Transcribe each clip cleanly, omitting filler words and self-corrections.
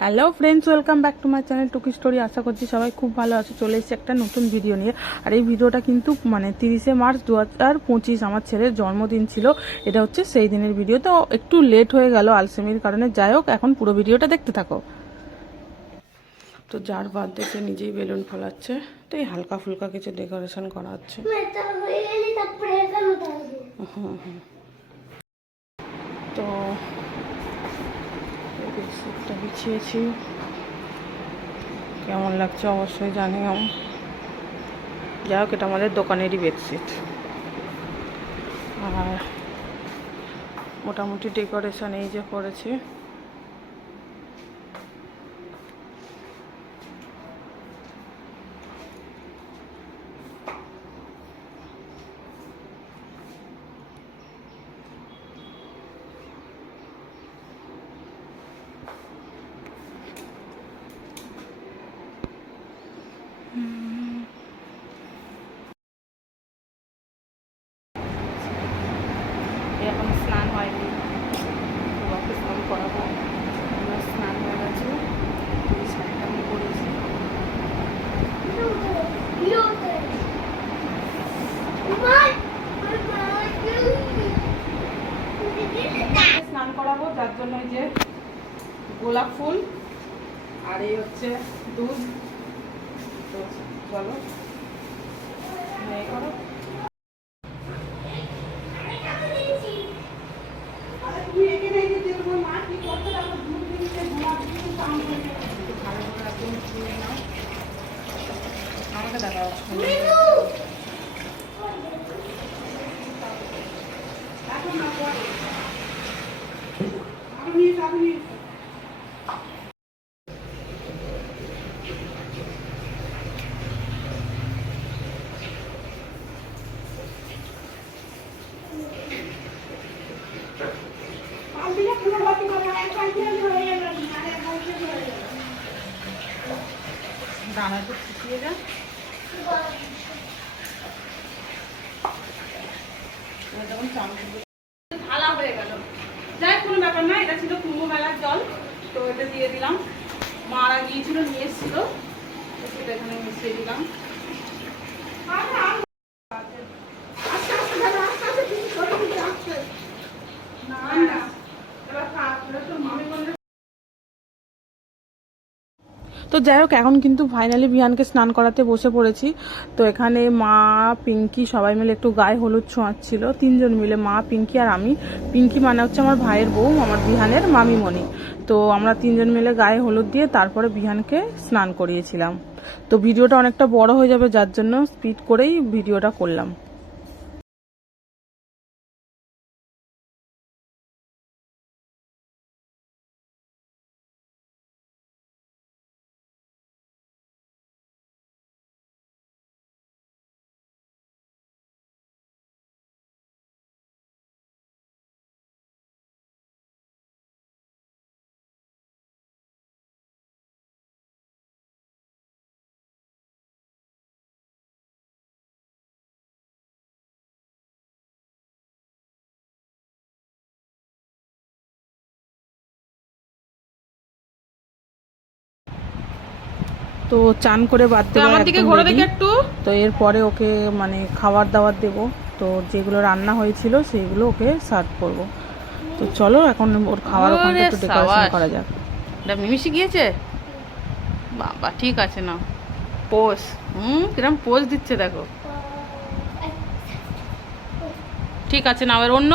Hello friends, welcome back to my channel টুকি story. আশা করছি সবাই খুব ভালো আছে। চলে এসেছি একটা নতুন ভিডিও নিয়ে। আর এই ভিডিওটা কিন্তু 30শে মার্চ 2025 আমার ছেলের জন্মদিন ছিল। এটা হচ্ছে সেই দিনের ভিডিও। তো একটু লেট হয়ে গেল আলসেমির কারণে। যাই হোক, এখন পুরো ভিডিওটা দেখতে থাকো। তো যার বার্থডে সে নিজেই বেলুন ফোলাচ্ছে। তো এই হালকা ফুলকা কিছু ডেকোরেশন করা হচ্ছে। তো বেডশিটটা বিছিয়েছি, কেমন লাগছে অবশ্যই জানিও। যাই হোক, এটা আমাদের দোকানেরই বেডশিট। আর মোটামুটি ডেকোরেশন এই যে করেছি। এখন স্নান হয়নি, বাবাকে স্নান করাবো। আমরা স্নান হয়ে গেছে, শাড়িটা আমি পরেছি। স্নান করাবো, যার জন্য এই যে গোলাপ ফুল আর এই হচ্ছে দুধ। তো চলো করো। আমাকে দেখাও। দানা তো শুকিয়ে যায়। যখন ঢালা হয়ে গেল, যাই কোনো ব্যাপার না। এটা ছিল কুম্ভ মেলার জল, তো এটা দিয়ে দিলাম। মারা গিয়েছিল, নিয়ে এসেছিল, সেটা এখানে মিশিয়ে দিলাম। তো যাই হোক, এখন কিন্তু ফাইনালি বিহানকে স্নান করাতে বসে পড়েছি। তো এখানে মা, পিঙ্কি সবাই মিলে একটু গায়ে হলুদ ছোঁয়াচ্ছিল। 3জন মিলে, মা, পিঙ্কি আর আমি। পিঙ্কি মানে হচ্ছে আমার ভাইয়ের বউ, আমার বিহানের মামিমণি। তো আমরা 3জন মিলে গায়ে হলুদ দিয়ে তারপরে বিহানকে স্নান করিয়েছিলাম। তো ভিডিওটা অনেকটা বড় হয়ে যাবে, যার জন্য স্পিড করেই ভিডিওটা করলাম। তো চান করে বাদ দেবো একটু। তো এরপরে ওকে মানে খাবার দাবার দেবো। তো যেগুলো রান্না হয়েছিল সেইগুলো ওকে সার্ভ করব। তো চলো এখন ওর খাওয়ার ওখানে একটু ডেকোরেশন করা যাক। এটা মিমিশি গিয়েছে বাবা, ঠিক আছে না পোজ। কিরম পোজ দিচ্ছে দেখো। ঠিক আছে না, এবার অন্য।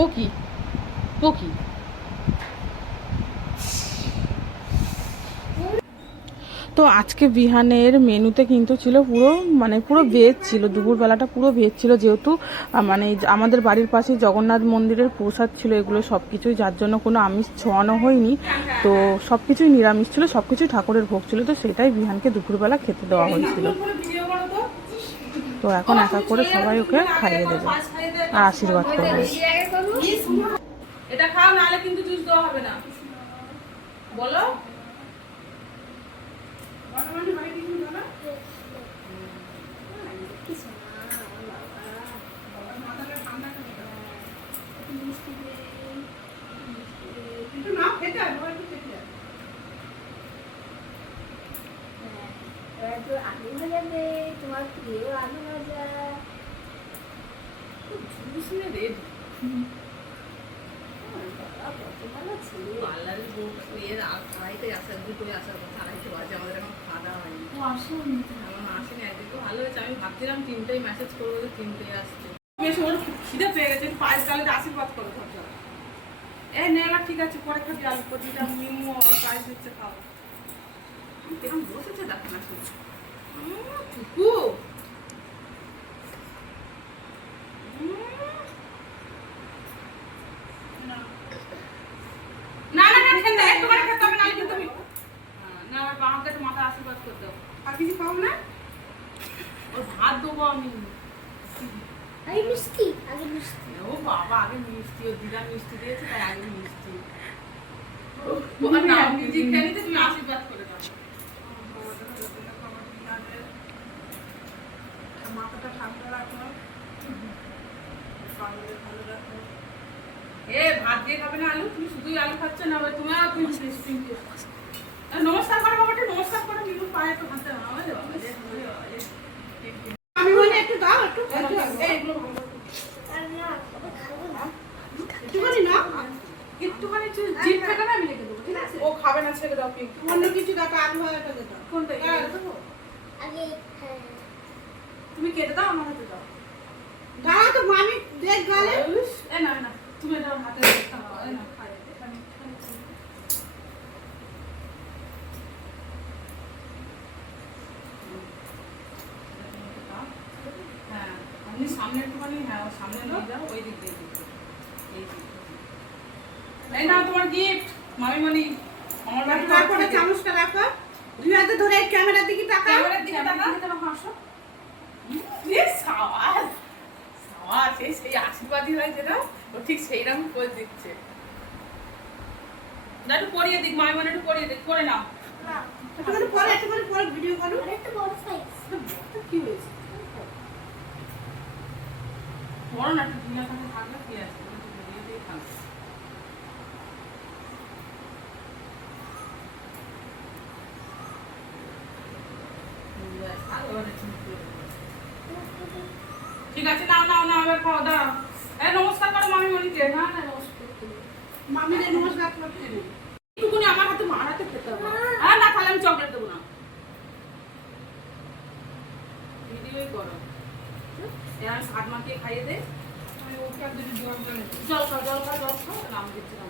ও কি, ও কি। তো আজকে বিহানের মেনুতে কিন্তু ছিল পুরো ভেজ ছিল। দুপুরবেলাটা পুরো ভেজ ছিল, যেহেতু মানে আমাদের বাড়ির পাশে জগন্নাথ মন্দিরের প্রসাদ ছিল এগুলো সব কিছুই, যার জন্য কোনো আমিষ ছোঁয়ানো হয়নি। তো সব কিছুই নিরামিষ ছিল, সব কিছুই ঠাকুরের ভোগ ছিল। তো সেটাই বিহানকে দুপুরবেলা খেতে দেওয়া হয়েছিল। তো এখন একা করে সবাই ওকে খাইয়ে দেবে আর আশীর্বাদ করবে। এটা খাও, নাহলে কিন্তু জুস দেওয়া হবে না। বলো কিন্তু না খেতে হয় না, একটু খেতে হয়। এবার তো আলু ভাজা দে, তোমার প্রিয় আলু ভাজা। ঝুলঝুলে রেড বাবা কত ভালো ছিল। পার্লারের বউ এর আড়াইটে আসার দুটোই আসার কথা, আড়াইটে বাজে, আমাদের এখন খাওয়া দাওয়া হয়নি। ও আসেনি তো। আমার মা আসেনি, একদিন তো ভালো হয়েছে। আমি ভাবছিলাম তিনটেই মেসেজ করবো যে তিনটেই আসছে। বেশ ওর খিদে পেয়ে গেছে, পায়েস গালে আশীর্বাদ করে থাকলাম। এই নে না, ঠিক আছে, পরে খাবি আলু পটিটা, মিমু পায়েস দিচ্ছে, খাও। কেমন বসেছে দেখো না শুধু টুকু। না না না, খেতে একটুখানি খেতে হবে, নাহলে কিন্তু না, আমার বাঁ হাতে একটু মাথা আশীর্বাদ করে দাও। আর কিছু খাও না? ওর ভাত দেবো আমি। আগে মিষ্টি, আগে মিষ্টি। ও বাবা, আগে মিষ্টি, ও দিদা মিষ্টি দিয়েছে তাই আগে মিষ্টি। মিউজিক জানিতে তুমি আশীর্বাদ করে দাও। মাথাটা ঠান্ডা রাখো, শরীর ভালো রাখো। এ ভাত দিয়ে খাবে না আলু? তুমি শুধুই আলু খাচ্ছ না, আবার তুমি আর তুমি মিষ্টি। নমস্কার করো বাবাটা, নমস্কার করো, মিলু পায়ে তো হাতে আমাদের বাবা রে, আমি বলি একটু দাও, একটু এইগুলো আর না, বাবা খাবো না। একটুখানি না, একটুখানি জিভ থেকে না আমি রেখে দেবো, ঠিক আছে? ও খাবে না, ছেড়ে দাও পিঙ্ক। অন্য কিছু দাও, আলু ভাজাটা দে দাও। কোনটা? হ্যাঁ, দেবো। আগে হ্যাঁ। তুমি কেটে দাও, আমার হাতে দাও। দাঁড়া তো মামি দেখ গালে। এ না না, তুমি এটা হাতে দেখতে পারো, এ না খাই। হ্যাঁ, আপনি সামনে একটুখানি, হ্যাঁ সামনে নিয়ে যাও, ওই দিক দিয়ে এই দিক। এই নাও তোমার গিফট, মামিমণি। আমার বাড়ি তারপরে চামচটা রাখো, দুই হাতে ধরে ক্যামেরার দিকে তাকাও। ক্যামেরার দিকে তাকাও, হাসো। সাওয়াজ সাওয়াজ, সেই আশীর্বাদই হয় যেটা, ও ঠিক সেইরকম করে দিচ্ছে। না, একটু পরিয়ে দিক, মামিমণি একটু পরিয়ে দিক, করে নাও। না, একটুখানি পরে ভিডিও করো। আরেকটা বড় সাইজ। কি হয়েছে? বড় না, একটু ঢিলা থাকলে থাকলে কি আছে, একটু বেরিয়ে দিয়ে থাকবে। ঠিক আছে, নাও নাও নাও, এবার খাওয়া দাও। নমস্কার করো মামিমণিকে। না না, নমস্কার করো। মামিদের নমস্কার করতে নেই। একটুকুনি আমার হাতে, মার হাতে খেতে হবে। হ্যাঁ না, তাহলে আমি চকলেট দেবো না। ভিডিওই করো। এবার শাক মাখিয়ে খাইয়ে দে। আমি ওকে আর দুটো জল করে নেবো। জল খাও, জল খাও, জল খাও, নাম দিচ্ছি না।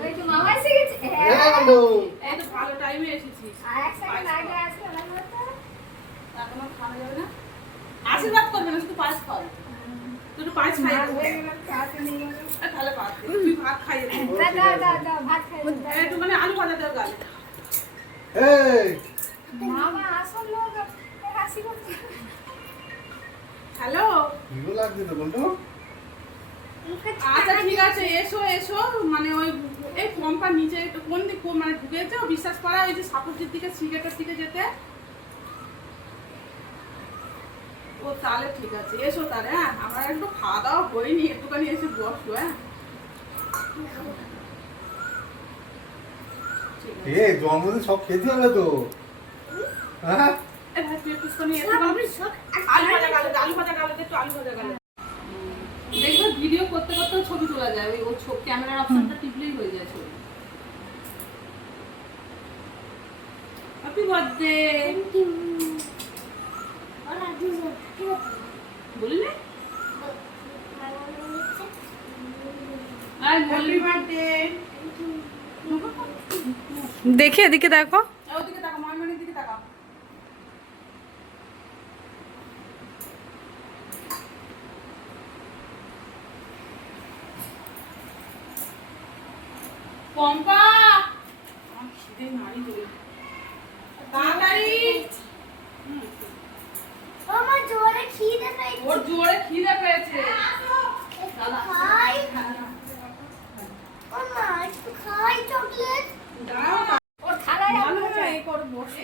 ওই তো মামা এসে গেছে। এই তো ভালো টাইমে এসেছিস। আর এক সেকেন্ড আগে আসলে ভালো হতো। এখন আর খাওয়া যাবে না। আশীর্বাদ করবে না, শুধু পায়েস খাও। তুই একটু পায়েস খাইয়ে দে। হয়ে গেল, তাড়াতাড়ি নিয়ে গেলো। তাহলে ভাত দে। তুই ভাত খাইয়ে দে। দাও দাও দাও ভাত খাই। একটুখানি আলু ভাজা দেওয়ার গালে। মামা আসল লোক হাসি করছে। হ্যালো। আচ্ছা ঠিক আছে, এসো এসো, মানে ওই এই পম্পার নিচে একটু কোন দিক, মানে ঢুকেছে বিশ্বাস করা, ওই যে সাপুরজির দিকে, সিগারেটের দিকে যেতে। ও তাহলে ঠিক আছে, এসো তাহলে। হ্যাঁ, আমার একটু খাওয়া দাওয়া হয়নি, একটুখানি এসে বসো। হ্যাঁ ঠিক আছে। জন্মদিন সব খেতে হবে তো। হ্যাঁ, এ ভাই তুই একটুখানি একটুখানি আলু ভাজা গালে দে, আলু ভাজা গালে দে, একটু আলু ভাজা গালে দে। দেখবে ভিডিও করতে করতে ছবি তোলা যায়, ওই ক্যামেরার অপশনটা টিপলেই হয়ে যায় ছবি। Happy birthday thank you. ওরা দুজন কি হতো? বললে? মামা বলেছে আর হ্যাপি বার্থডে। দেখে এদিকে দেখো, ওদিকে তাকাও, মামির দিকে তাকাও। পম্পা, আমার খিদে নাড়ি ধরে। তাড়াতাড়ি। আমার জোরে খিদে পেয়েছে। ওর জোরে খিদে পেয়েছে। খাই। ও মা একটু খাই চকলেট। দাঁড়াও, ওর থালায় ভালো না, এই করে বসে।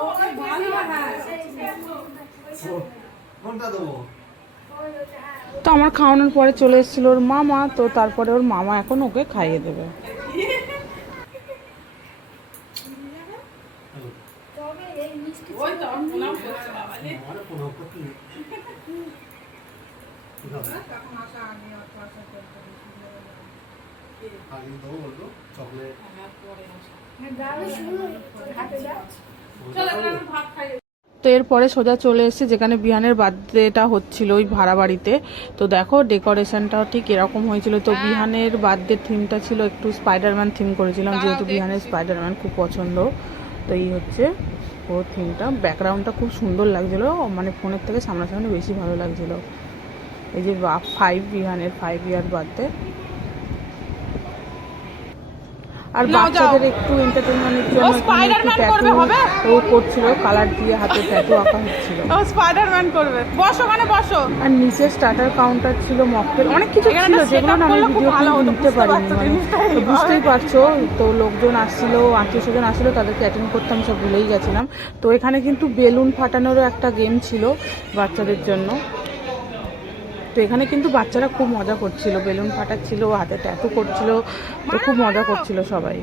ও ভালো না। কোনটা দেবো? তো আমার খাওয়ানোর পরে চলে এসেছিল ওর মামা, তো তারপরে ওর মামা এখন ওকে খাইয়ে দেবে। তবে এই মিষ্টি ওই তো আমার প্রণাম করছে বাবা রে। আমার কোনো আপত্তি নেই। কি খাবে? আগে দেবো বলতো চকলেট। দাও শুরু হাতে দাও। চলো এবার আমরা ভাত খাই। তো এরপরে সোজা চলে এসেছে যেখানে বিহানের বার্থডেটা হচ্ছিল ওই ভাড়া বাড়িতে। তো দেখো ডেকোরেশনটাও ঠিক এরকম হয়েছিল। তো বিহানের বার্থডে থিমটা ছিল একটু স্পাইডারম্যান থিম করেছিলাম, যেহেতু বিহানের স্পাইডারম্যান খুব পছন্দ। তো এই হচ্ছে ও থিমটা, ব্যাকগ্রাউন্ডটা খুব সুন্দর লাগছিল, মানে ফোনের থেকে সামনাসামনি বেশি ভালো লাগছিল। এই যে বিহানের 5 ইয়ার বার্থডে। আর বাচ্চাদের একটু এন্টারটেইনমেন্টের জন্য ট্যাটু ও করছিল, কালার দিয়ে হাতে ট্যাটু আঁকা হচ্ছিল। ও স্পাইডারম্যান করবে। বসো ওখানে বসো। আর নিচে স্টার্টার কাউন্টার ছিল, মকটেল অনেক কিছু ছিল যেগুলো না আমি ভিডিও নিতে পারিনি, মানে তো বুঝতেই পারছো। তো লোকজন আসছিল, আত্মীয় স্বজন আসছিল, তাদেরকে অ্যাটেন্ড করতে আমি সব ভুলেই গেছিলাম। তো এখানে কিন্তু বেলুন ফাটানোরও একটা গেম ছিল বাচ্চাদের জন্য। তো এখানে কিন্তু বাচ্চারা খুব মজা করছিল, বেলুন ফাটাচ্ছিল, হাতে ট্যাটু করছিল, তো খুব মজা করছিল সবাই।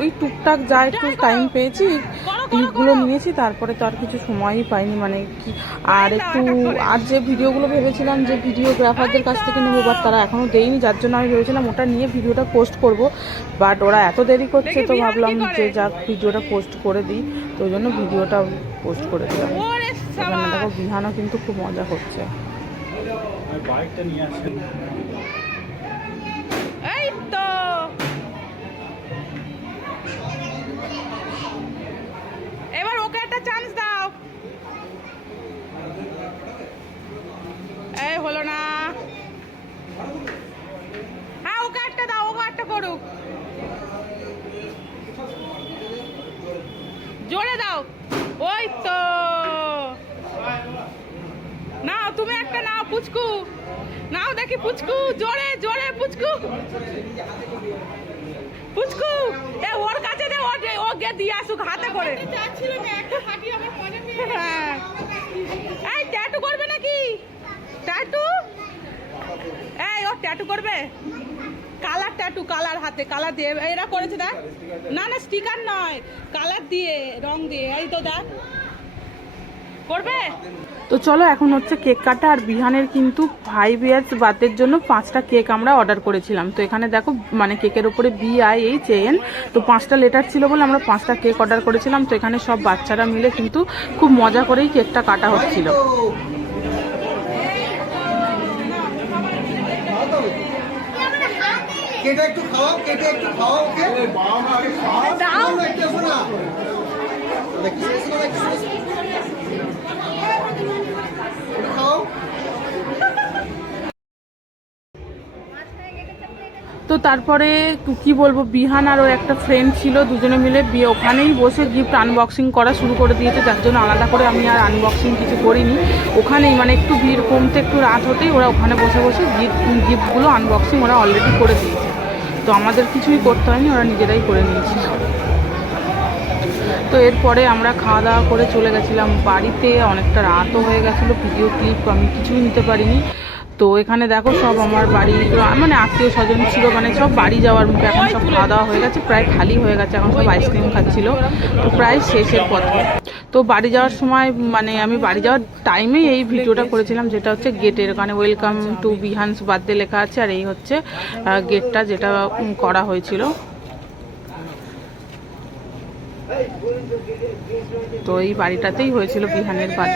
ওই টুকটাক যা একটু টাইম পেয়েছি ক্লিপগুলো নিয়েছি, তারপরে তো আর কিছু সময়ই পাইনি, মানে কি আর একটু আর যে ভিডিওগুলো ভেবেছিলাম যে ভিডিওগ্রাফারদের কাছ থেকে নেবো, বাট তারা এখনও দেয়নি, যার জন্য আমি ভেবেছিলাম ওটা নিয়ে ভিডিওটা পোস্ট করব, বাট ওরা এত দেরি করছে তো ভাবলাম যে যাক ভিডিওটা পোস্ট করে দিই, তো ওই জন্য ভিডিওটা পোস্ট করে দিলাম। এখানে দেখো বিহানও কিন্তু খুব মজা করছে। বাইকটা নিয়ে আসেন। এই তো এবার ওকে একটা চান্স দাও। এই হলো না। হ্যাঁ ওকে একটা দাও, ওকে একটা করুক। জোরে দাও। ওই তো নাও, তুমি একটা নাও পুচকু, নাও দেখি পুচকু, জোরে জোরে পুচকু, পুচকু এ ওর কাছে দে, ও গে দিয়ে আসুক হাতে করে। চাচ্ছিল না একটা হাঁটি আমার মনে নেই। হ্যাঁ এই ট্যাটু করবে নাকি? ট্যাটু এই ও ট্যাটু করবে, কালার ট্যাটু, কালার হাতে কালার দিয়ে এরা করেছে দেখ। না না স্টিকার নয়, কালার দিয়ে রং দিয়ে, এই তো দেখ করবে। তো চলো এখন হচ্ছে কেক কাটা। আর বিহানের কিন্তু 5 ইয়ার্স বার্থডের জন্য 5টা কেক আমরা অর্ডার করেছিলাম। তো এখানে দেখো মানে কেকের উপরে BIHAN, তো 5টা লেটার ছিল বলে আমরা 5টা কেক অর্ডার করেছিলাম। তো এখানে সব বাচ্চারা মিলে কিন্তু খুব মজা করেই কেকটা কাটা হচ্ছিল। কেটে একটু খাওয়াও, কেটে একটু খাওয়াও ওকে। বাবা আগে খাওয়াও, দাও একটু শোনা। দেখি শোনা একটু খাও। তো তারপরে কি বলবো, বিহান আর ওর একটা ফ্রেন্ড ছিল, দুজনে মিলে ওখানেই বসে গিফট আনবক্সিং করা শুরু করে দিয়েছে, যার জন্য আলাদা করে আমি আর আনবক্সিং কিছু করিনি। ওখানেই মানে একটু ভিড় কমতে একটু রাত হতেই ওরা ওখানে বসে বসে গিফটগুলো আনবক্সিং ওরা অলরেডি করে দিয়েছে। তো আমাদের কিছুই করতে হয়নি, ওরা নিজেরাই করে নিয়েছিল। তো এরপরে আমরা খাওয়া দাওয়া করে চলে গেছিলাম বাড়িতে, অনেকটা রাতও হয়ে গেছিলো, ভিডিও ক্লিপ আমি কিছুই নিতে পারিনি। তো এখানে দেখো সব আমার বাড়ি মানে আত্মীয় স্বজন ছিল, মানে সব বাড়ি যাওয়ার মুখে, এখন সব খাওয়া দাওয়া হয়ে গেছে, প্রায় খালি হয়ে গেছে, এখন সব আইসক্রিম খাচ্ছিল, তো প্রায় শেষের পথে। তো বাড়ি যাওয়ার সময় মানে আমি বাড়ি যাওয়ার টাইমেই এই ভিডিওটা করেছিলাম, যেটা হচ্ছে গেটের, মানে ওয়েলকাম টু বিহানস বার্থডে লেখা আছে, আর এই হচ্ছে গেটটা যেটা করা হয়েছিল। তো এই বাড়িটাতেই হয়েছিল বিহানের বার্থডে।